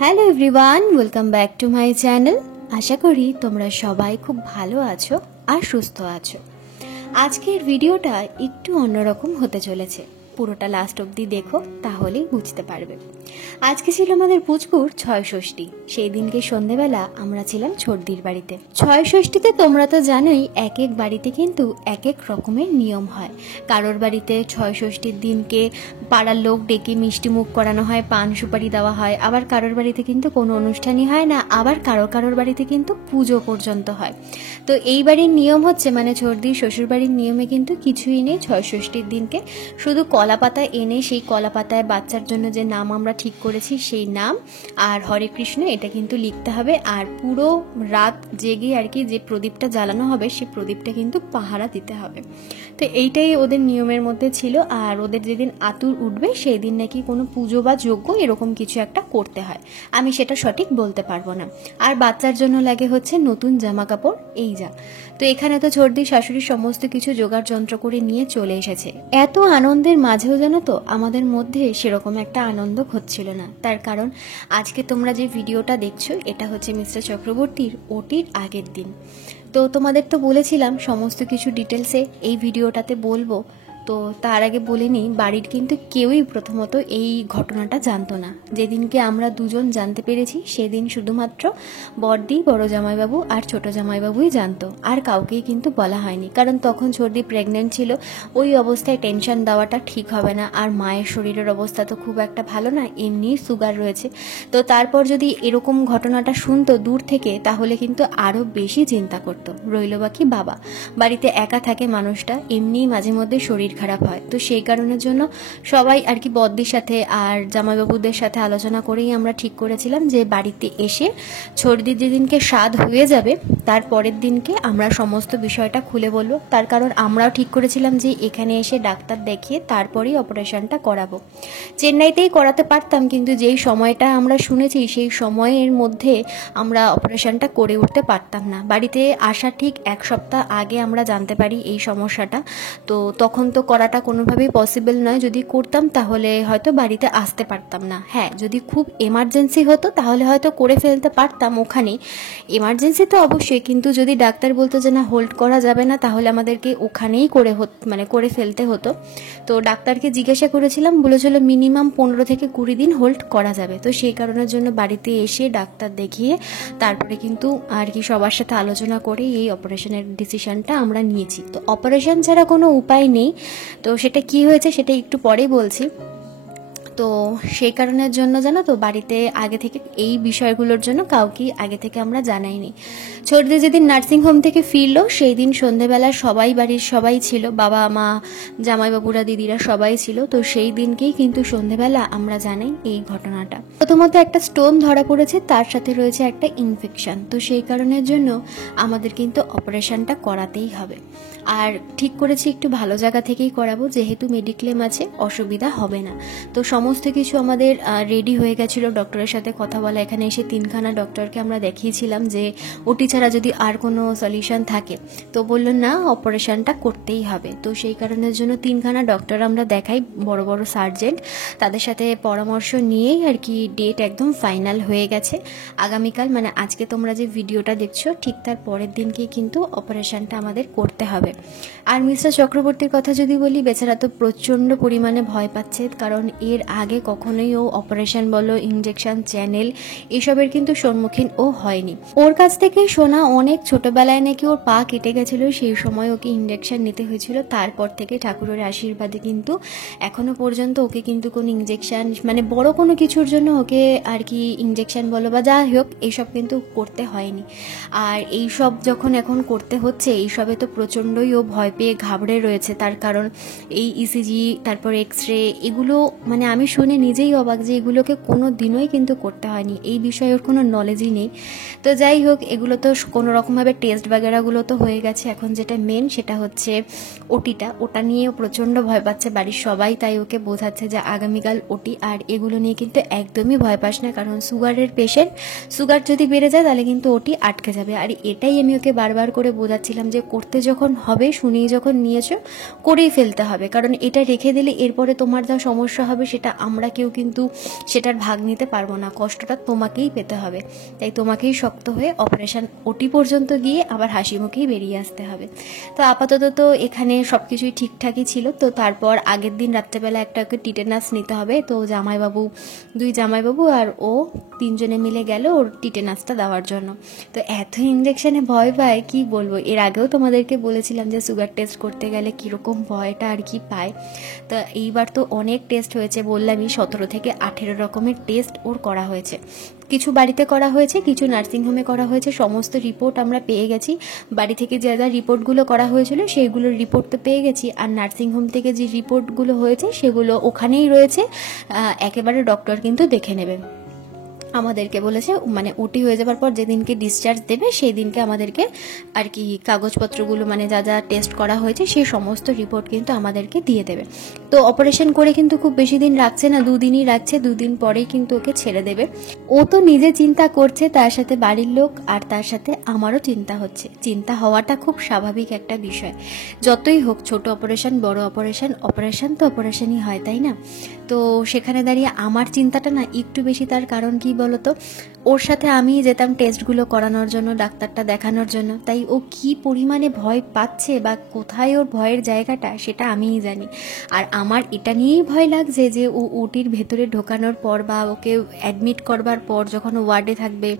Hello everyone, welcome back to my channel. আশা করি তোমরা সবাই খুব ভালো আছো আর সুস্থ আছো। আজকের ভিডিওটা একটু অন্যরকম হতে চলেছে, পুরোটা লাস্ট অবধি দেখো, তাহলেই বুঝতে পারবে। আজকে ছিল আমাদের পুচকুর ছয় ষষ্ঠী। সেই দিনকে সন্ধেবেলা আমরা ছিলাম ছর্দির বাড়িতে। ছয় ষষ্ঠীতে তোমরা তো জানোই, এক এক বাড়িতে কিন্তু এক এক রকমের নিয়ম হয়। কারোর বাড়িতে ছয় ষষ্ঠীর দিনকে পাড়ার লোক ডেকে মিষ্টি মুখ করানো হয়, পান সুপারি দেওয়া হয়। আবার কারোর বাড়িতে কিন্তু কোনো অনুষ্ঠানই হয় না, আবার কারোর বাড়িতে কিন্তু পুজো পর্যন্ত হয়। তো এই বাড়ির নিয়ম হচ্ছে, মানে ছর্দির শ্বশুর বাড়ির নিয়মে কিন্তু কিছুই নেই। ছয় ষষ্ঠীর দিনকে শুধু কলা পাতা এনে সেই কলা পাতায় বাচ্চার জন্য যে নাম আমরা ঠিক করেছি সেই নাম আর হরে কৃষ্ণ এটা কিন্তু লিখতে হবে। আর পুরো রাত জেগে আর কি যে প্রদীপটা জ্বালানো হবে সেই প্রদীপটা কিন্তু পাহারা দিতে হবে। তো এইটাই ওদের নিয়মের মধ্যে ছিল। আর ওদের যেদিন আতুর উঠবে সেই দিন নাকি কোনো পুজো বা যজ্ঞ এরকম কিছু একটা করতে হয়, আমি সেটা সঠিক বলতে পারবো না। আর বাচ্চার জন্য লাগে হচ্ছে নতুন জামা কাপড়, এই যা। তো এখানে তো ছর্দি শাশুড়ি সমস্ত কিছু জোগাড় যন্ত্র করে নিয়ে চলে এসেছে। এত আনন্দের মাঝেও জানো তো আমাদের মধ্যে সেরকম একটা আনন্দ হচ্ছিল না। তার কারণ আজকে তোমরা যে ভিডিওটা দেখছো এটা হচ্ছে মিস্টার চক্রবর্তীর ওটির আগের দিন। তো তোমাদের তো বলেছিলাম সমস্ত কিছু ডিটেলসে এই ভিডিওটাতে বলবো। তো তার আগে বলে নিই, বাড়ির কিন্তু কেউই প্রথমত এই ঘটনাটা জানতো না। যেদিনকে আমরা দুজন জানতে পেরেছি সেদিন শুধুমাত্র বড়দি, বড় জামাইবাবু আর ছোট জামাইবাবুই জানতো, আর কাউকেই কিন্তু বলা হয়নি। কারণ তখন ছর্দি প্রেগনেন্ট ছিল, ওই অবস্থায় টেনশন দেওয়াটা ঠিক হবে না। আর মায়ের শরীরের অবস্থা তো খুব একটা ভালো না, এমনি সুগার রয়েছে। তো তারপর যদি এরকম ঘটনাটা শুনতো দূর থেকে তাহলে কিন্তু আরও বেশি চিন্তা করতো। রইল বাকি বাবা, বাড়িতে একা থাকে মানুষটা, এমনিই মাঝে মধ্যে শরীর খারাপ হয়। তো সেই কারণের জন্য সবাই আর কি বদ্দির সাথে আর জামাইবাবুদের সাথে আলোচনা করেই আমরা ঠিক করেছিলাম যে বাড়িতে এসে ছর্দির যেদিনকে স্বাদ হয়ে যাবে তার পরের দিনকে আমরা সমস্ত বিষয়টা খুলে বলবো। তার কারণ আমরাও ঠিক করেছিলাম যে এখানে এসে ডাক্তার দেখিয়ে তারপরেই অপারেশনটা করাবো। চেন্নাইতেই করাতে পারতাম, কিন্তু যেই সময়টা আমরা শুনেছি সেই সময়ের মধ্যে আমরা অপারেশনটা করে উঠতে পারতাম না। বাড়িতে আসার ঠিক এক সপ্তাহ আগে আমরা জানতে পারি এই সমস্যাটা। তো তখন তো করাটা কোনোভাবেই পসিবল নয়। যদি করতাম তাহলে হয়তো বাড়িতে আসতে পারতাম না। হ্যাঁ, যদি খুব এমার্জেন্সি হতো তাহলে হয়তো করে ফেলতে পারতাম ওখানেই। এমার্জেন্সি তো অবশ্যই, কিন্তু যদি ডাক্তার বলতো যে না হোল্ড করা যাবে না তাহলে আমাদেরকে ওখানেই করে ফেলতে হতো। তো ডাক্তারকে জিজ্ঞাসা করেছিলাম, বলেছিল মিনিমাম 15 থেকে 20 দিন হোল্ড করা যাবে। তো সেই কারণের জন্য বাড়িতে এসে ডাক্তার দেখিয়ে তারপরে কিন্তু আর কি সবার সাথে আলোচনা করে এই অপারেশনের ডিসিশনটা আমরা নিয়েছি। তো অপারেশন ছাড়া কোনো উপায় নেই। তো সেটা কি হয়েছে সেটা একটু পরেই বলছি। তো সেই কারণের জন্য জানো তো বাড়িতে আগে থেকে এই বিষয়গুলোর জন্য কাউকে আগে থেকে আমরা জানাইনি। ছর্দি যেদিন নার্সিংহোম থেকে ফিরলো সেই দিন সন্ধেবেলা সবাই বাড়ির সবাই ছিল, বাবা মা জামাইবাবুরা দিদিরা সবাই ছিল। তো সেই দিনকেই কিন্তু সন্ধেবেলা আমরা জানাই এই ঘটনাটা। প্রথমত একটা স্টোন ধরা পড়েছে, তার সাথে রয়েছে একটা ইনফেকশন। তো সেই কারণের জন্য আমাদের কিন্তু অপারেশনটা করাতেই হবে। আর ঠিক করেছি একটু ভালো জায়গা থেকেই করাবো, যেহেতু মেডিক্লেম আছে অসুবিধা হবে না। তো সমস্ত কিছু আমাদের রেডি হয়ে গেছিলো। ডক্টরের সাথে কথা বলা, এখানে এসে 3খানা ডক্টরকে আমরা দেখিয়েছিলাম যে ওটি ছাড়া যদি আর কোনো সলিউশন থাকে। তো বললো না, অপারেশনটা করতেই হবে। তো সেই কারণের জন্য 3খানা ডক্টর আমরা দেখাই, বড় বড় সার্জেন্ট, তাদের সাথে পরামর্শ নিয়েই আর কি ডেট একদম ফাইনাল হয়ে গেছে। আগামীকাল মানে আজকে তোমরা যে ভিডিওটা দেখছো ঠিক তার পরের দিনকেই কিন্তু অপারেশনটা আমাদের করতে হবে। আর মিস্টার চক্রবর্তীর কথা যদি বলি, বেচারা তো প্রচণ্ড পরিমাণে ভয় পাচ্ছে, কারণ এর আগে কখনোই ও অপারেশন বলো, ইঞ্জেকশন, চ্যানেল এসবের কিন্তু সম্মুখীন ও হয়নি। ওর কাছ থেকে শোনা অনেক ছোটবেলায় নাকি ওর পা কেটে গেছিলো, সেই সময় ওকে ইঞ্জেকশন নিতে হয়েছিল। তারপর থেকে ঠাকুরের আশীর্বাদে কিন্তু এখনো পর্যন্ত ওকে কিন্তু কোনো ইঞ্জেকশন মানে বড় কোনো কিছুর জন্য ওকে আর কি ইঞ্জেকশন বলো বা যা হোক এইসব কিন্তু করতে হয়নি। আর এইসব যখন এখন করতে হচ্ছে, এইসবে তো প্রচণ্ডই ও ভয় পেয়ে ঘাবড়ে রয়েছে। তার কারণ এই ইসিজি, তারপর এক্সরে, এগুলো মানে আমি শুনে নিজেই অবাক যে এগুলোকে কোনো দিনই কিন্তু করতে হয়নি, এই বিষয়ে ওর কোনো নলেজই নেই। তো যাই হোক, এগুলো তো কোনো রকমভাবে টেস্ট বাগেরাগুলো তো হয়ে গেছে। এখন যেটা মেন সেটা হচ্ছে ওটা নিয়েও প্রচণ্ড ভয় পাচ্ছে বাড়ির সবাই। তাই ওকে বোঝাচ্ছে যে আগামীকাল ওটি। আর এগুলো নিয়ে কিন্তু একদমই ভয় পাস না, কারণ সুগারের পেশেন্ট, সুগার যদি বেড়ে যায় তাহলে কিন্তু ওটি আটকে যাবে। আর এটাই আমি ওকে বারবার করে বোঝাচ্ছিলাম যে করতে যখন হবে, শুনিয়ে যখন নিয়েছো করেই ফেলতে হবে, কারণ এটা রেখে দিলে এরপরে তোমার যা সমস্যা হবে সেটা আমরা কেউ কিন্তু সেটার ভাগ নিতে পারবো না, কষ্টটা তোমাকেই পেতে হবে। তাই তোমাকেই শক্ত হয়ে অপারেশন ওটি পর্যন্ত গিয়ে আবার হাসি মুখেই বেরিয়ে আসতে হবে। তো আপাতত তো এখানে সব কিছুই ঠিকঠাকই ছিল। তো তারপর আগের দিন রাত্রেবেলা একটা ওকে টিটেনাস নিতে হবে। তো দুই জামাইবাবু আর ও তিনজনে মিলে গেল ওর টিটেনাসটা দেওয়ার জন্য। তো এত ইঞ্জেকশনে ভয় পায় কি বলবো। এর আগেও তোমাদেরকে বলেছিলাম যে সুগার টেস্ট করতে গেলে কীরকম ভয়টা আর কি পায়। তো এইবার তো অনেক টেস্ট হয়েছে, বললামই 17 থেকে 18 রকমের টেস্ট ওর করা হয়েছে। কিছু বাড়িতে করা হয়েছে, কিছু নার্সিংহোমে করা হয়েছে। সমস্ত রিপোর্ট আমরা পেয়ে গেছি। বাড়ি থেকে যা যা রিপোর্টগুলো করা হয়েছিল সেইগুলোর রিপোর্ট তো পেয়ে গেছি, আর নার্সিংহোম থেকে যে রিপোর্টগুলো হয়েছে সেগুলো ওখানেই রয়েছে। একেবারে ডক্টর কিন্তু দেখে নেবে। আমাদেরকে বলেছে মানে ওটি হয়ে যাবার পর যেদিনকে ডিসচার্জ দেবে সেই দিনকে আমাদেরকে আর কি কাগজপত্রগুলো মানে যা যা টেস্ট করা হয়েছে সেই সমস্ত রিপোর্ট কিন্তু আমাদেরকে দিয়ে দেবে। তো অপারেশন করে কিন্তু খুব বেশি দিন রাখছে না, 2 দিনই রাখছে। 2 দিন পরেই কিন্তু ওকে ছেড়ে দেবে। ও তো নিজে চিন্তা করছে, তার সাথে বাড়ির লোক আর তার সাথে আমারও চিন্তা হচ্ছে। চিন্তা হওয়াটা খুব স্বাভাবিক একটা বিষয়। যতই হোক, ছোট অপারেশন বড় অপারেশন তো অপারেশনই হয়, তাই না? তো সেখানে দাঁড়িয়ে আমার চিন্তাটা না একটু বেশি। তার কারণ কি বলতো, ওর সাথে আমি যেতাম টেস্টগুলো করানোর জন্য, ডাক্তারটা দেখানোর জন্য। তাই ও কি পরিমাণে ভয় পাচ্ছে বা কোথায় ওর ভয়ের জায়গাটা সেটা আমিই জানি। আর আমার এটা নিয়েই ভয় লাগছে যে ও ওটির ভেতরে ঢোকানোর পর বা ওকে অ্যাডমিট করবার পর যখন ও ওয়ার্ডে থাকবে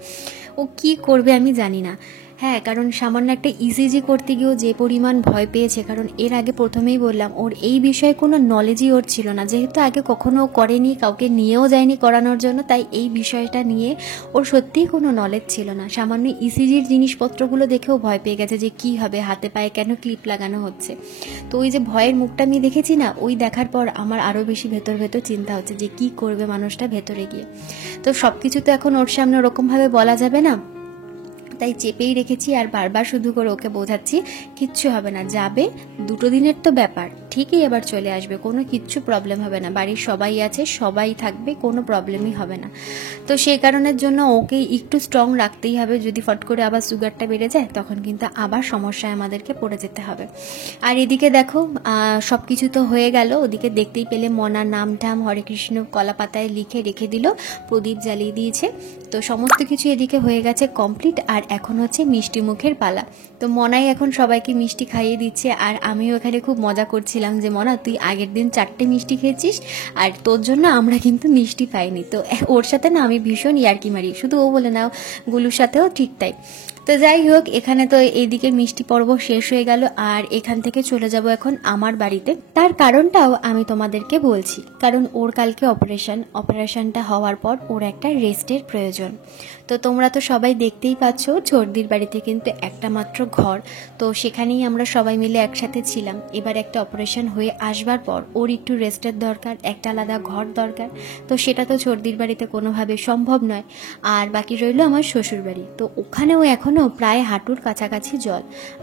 ও কি করবে আমি জানি না। হ্যাঁ, কারণ সামান্য একটা ইসিজি করতে গিয়েও যে পরিমাণ ভয় পেয়েছে, কারণ এর আগে প্রথমেই বললাম ওর এই বিষয়ে কোনো নলেজই ওর ছিল না, যেহেতু আগে কখনো করেনি, কাউকে নিয়েও যায়নি করানোর জন্য। তাই এই বিষয়টা নিয়ে ওর সত্যিই কোনো নলেজ ছিল না। সামান্য ইসিজির জিনিসপত্রগুলো দেখেও ভয় পেয়ে গেছে যে কি হবে, হাতে পায়ে কেন ক্লিপ লাগানো হচ্ছে। তো ওই যে ভয়ের মুখটা আমি দেখেছি না, ওই দেখার পর আমার আরও বেশি ভেতর চিন্তা হচ্ছে যে কি করবে মানুষটা ভেতরে গিয়ে। তো সব কিছু তো এখন ওর সামনে ওরকমভাবে বলা যাবে না, তাই চেপেই রেখেছি। আর বারবার শুধু করে ওকে বোঝাচ্ছি কিচ্ছু হবে না, যাবে 2 দিনের তো ব্যাপার, ঠিকই এবার চলে আসবে, কোনো কিচ্ছু প্রবলেম হবে না, বাড়ির সবাই আছে, সবাই থাকবে, কোনো প্রবলেমই হবে না। তো সেই কারণের জন্য ওকে একটু স্ট্রং রাখতেই হবে। যদি ফট করে আবার সুগারটা বেড়ে যায় তখন কিন্তু আবার সমস্যায় আমাদেরকে পড়ে যেতে হবে। আর এদিকে দেখো সব কিছু তো হয়ে গেল। ওদিকে দেখতেই পেলে মনা নাম ঠাম হরে কৃষ্ণ কলা পাতায় লিখে রেখে দিল, প্রদীপ জ্বালিয়ে দিয়েছে। তো সমস্ত কিছু এদিকে হয়ে গেছে কমপ্লিট। আর এখন হচ্ছে মিষ্টি মুখের পালা। তো মনাই এখন সবাইকে মিষ্টি খাইয়ে দিচ্ছে। আর আমিও এখানে খুব মজা করছিলাম যে মনা তুই আগের দিন 4টে মিষ্টি খেয়েছিস আর তোর জন্য আমরা কিন্তু মিষ্টি পাইনি। তো ওর সাথে না আমি ভীষণ ইয়ার্কি মারি, শুধু ও বলে না, গুলুর সাথেও ঠিক তাই। তো যাই হোক, এখানে তো এইদিকে মিষ্টি পর্ব শেষ হয়ে গেল। আর এখান থেকে চলে যাব এখন আমার বাড়িতে। তার কারণটাও আমি তোমাদেরকে বলছি, কারণ ওর কালকে অপারেশনটা হওয়ার পর ওর একটা রেস্টের প্রয়োজন। তো তোমরা তো সবাই দেখতেই পাচ্ছ ছোটদির বাড়িতে কিন্তু একটা মাত্র ঘর, তো সেখানেই আমরা সবাই মিলে একসাথে ছিলাম। এবার একটা অপারেশন হয়ে আসবার পর ওর একটু রেস্টের দরকার, একটা আলাদা ঘর দরকার। তো সেটা তো ছোটদির বাড়িতে কোনোভাবে সম্ভব নয়। আর বাকি রইল আমার শ্বশুর বাড়ি। তো ওখানেও এখনও প্রায় হাঁটুর কাছাকাছি জল।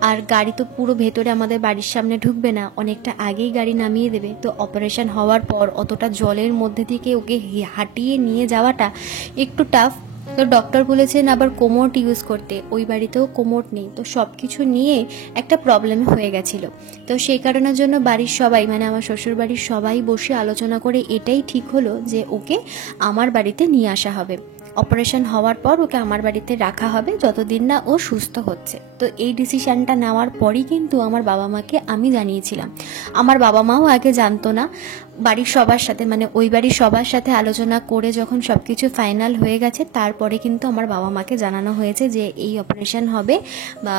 আর গাড়ি তো পুরো ভেতরে আমাদের বাড়ির সামনে ঢুকবে না, অনেকটা আগেই গাড়ি নামিয়ে দেবে। তো অপারেশন হওয়ার পর অতটা জলের মধ্যে থেকে ওকে হাঁটিয়ে নিয়ে যাওয়াটা একটু টাফ। তো ডক্টর বলেছেন আবার কোমোট ইউজ করতে, ওই বাড়িতেও কোমোট নেই। তো সব কিছু নিয়ে একটা প্রবলেম হয়ে গেছিল। তো সেই কারণের জন্য বাড়ির সবাই মানে আমার শ্বশুর বাড়ির সবাই বসে আলোচনা করে এটাই ঠিক হলো যে ওকে আমার বাড়িতে নিয়ে আসা হবে। অপারেশন হওয়ার পর ওকে আমার বাড়িতে রাখা হবে যতদিন না ও সুস্থ হচ্ছে। তো এই ডিসিশনটা নেওয়ার পরই কিন্তু আমার বাবা মাকে আমি জানিয়েছিলাম। আমার বাবা মাও আগে জানতো না। বাড়ির সবার সাথে মানে ওই বাড়ির সবার সাথে আলোচনা করে যখন সব কিছু ফাইনাল হয়ে গেছে তারপরে কিন্তু আমার বাবা মাকে জানানো হয়েছে যে এই অপারেশন হবে বা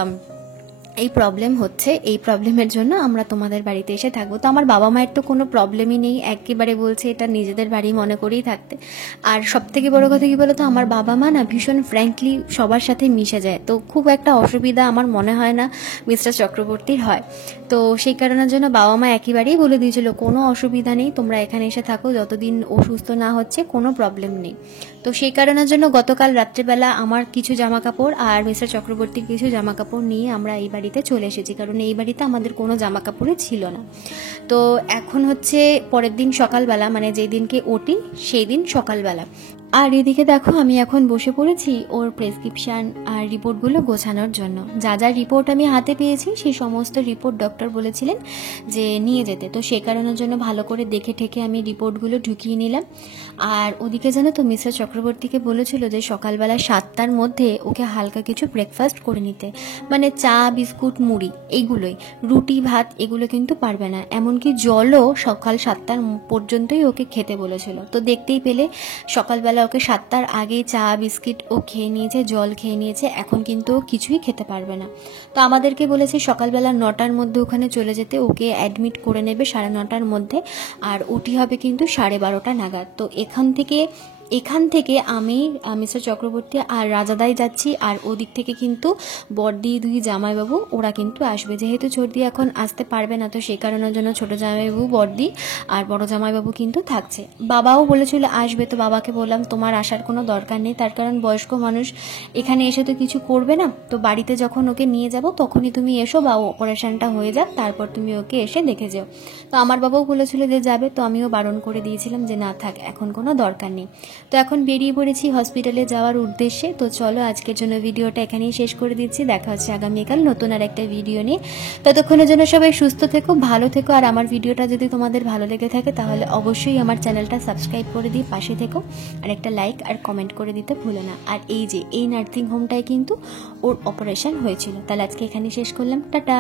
এই প্রবলেম হচ্ছে, এই প্রবলেমের জন্য আমরা তোমাদের বাড়িতে এসে থাকবো। তো আমার বাবা মায়ের তো কোনো প্রবলেমই নেই, একেবারে বলছে এটা নিজেদের বাড়ি মনে করেই থাকতে। আর সব থেকে বড় কথা কি বলতো, আমার বাবা মা না ভীষণ ফ্র্যাঙ্কলি সবার সাথে মিশে যায়। তো খুব একটা অসুবিধা আমার মনে হয় না মিস্টার চক্রবর্তীর হয়। তো সেই কারণের জন্য বাবা মা একেবারেই বলে দিয়েছিল কোনো অসুবিধা নেই, তোমরা এখানে এসে থাকো, যতদিন ও সুস্থ না হচ্ছে কোনো প্রবলেম নেই। তো সেই কারণের জন্য গতকাল রাত্রেবেলা আমার কিছু জামা কাপড় আর মিস্টার চক্রবর্তীর কিছু জামা কাপড় নিয়ে আমরা এই বাড়িতে চলে এসেছি, কারণ এই বাড়িতে আমাদের কোনো জামা কাপড়ই ছিল না। তো এখন হচ্ছে পরের দিন সকালবেলা, মানে যেই দিনকে ওটি সেই দিন সকালবেলা। আর এদিকে দেখো আমি এখন বসে পড়েছি ওর প্রেসক্রিপশান আর রিপোর্টগুলো গোছানোর জন্য। যা যা রিপোর্ট আমি হাতে পেয়েছি সেই সমস্ত রিপোর্ট ডক্টর বলেছিলেন যে নিয়ে যেতে, তো সেই কারণের জন্য ভালো করে দেখে ঠেকে আমি রিপোর্টগুলো ঢুকিয়ে নিলাম। আর ওদিকে জানো তো মিস্টার চক্রবর্তীকে বলেছিল যে সকালবেলা 7টার মধ্যে ওকে হালকা কিছু ব্রেকফাস্ট করে নিতে, মানে চা বিস্কুট মুড়ি এইগুলোই, রুটি ভাত এগুলো কিন্তু পারবে না, এমনকি জলও সকাল 7টার পর্যন্তই ওকে খেতে বলেছিল। তো দেখতেই পেলে সকালবেলা ওকে 7টার আগে চা বিস্কিট ও খেয়ে নিয়েছে, জল খেয়ে নিয়েছে, এখন কিন্তু ও কিছুই খেতে পারবে না। তো আমাদেরকে বলেছে সকালবেলা 9টার মধ্যে ওখানে চলে যেতে, ওকে অ্যাডমিট করে নেবে 9:30টার মধ্যে, আর ওটি হবে কিন্তু 12:30 নাগাদ। তো এখান থেকে আমি মিস্টার চক্রবর্তী আর রাজাদাই যাচ্ছি, আর ওদিক থেকে কিন্তু বড়দি দুই জামাইবাবু ওরা কিন্তু আসবে, যেহেতু ছোটদি এখন আসতে পারবে না, তো সেই কারণের জন্য ছোট জামাইবাবু বড়দি আর বড় জামাইবাবু কিন্তু থাকছে। বাবাও বলেছিল আসবে, তো বাবাকে বললাম তোমার আসার কোনো দরকার নেই, তার কারণ বয়স্ক মানুষ এখানে এসে তো কিছু করবে না, তো বাড়িতে যখন ওকে নিয়ে যাব তখনই তুমি এসো, বা অপারেশনটা হয়ে যাক তারপর তুমি ওকে এসে দেখে যাও। তো আমার বাবাও বলেছিল যে যাবে, তো আমিও বারণ করে দিয়েছিলাম যে না থাক, এখন কোনো দরকার নেই। তো এখন বেরিয়ে পড়েছি হসপিটালে যাওয়ার উদ্দেশ্যে। তো চলো আজকের জন্য ভিডিওটা এখানেই শেষ করে দিচ্ছি, দেখা হচ্ছে আগামীকাল নতুন আর একটা ভিডিও নিয়ে। ততক্ষণের জন্য সবাই সুস্থ থেকো, ভালো থেকো, আর আমার ভিডিওটা যদি তোমাদের ভালো লেগে থাকে তাহলে অবশ্যই আমার চ্যানেলটা সাবস্ক্রাইব করে দিয়ে পাশে থেকো, আর একটা লাইক আর কমেন্ট করে দিতে ভুলো না। আর এই নার্সিং হোমটায় কিন্তু ওর অপারেশন হয়েছিল। তাহলে আজকে এখানেই শেষ করলাম, টাটা।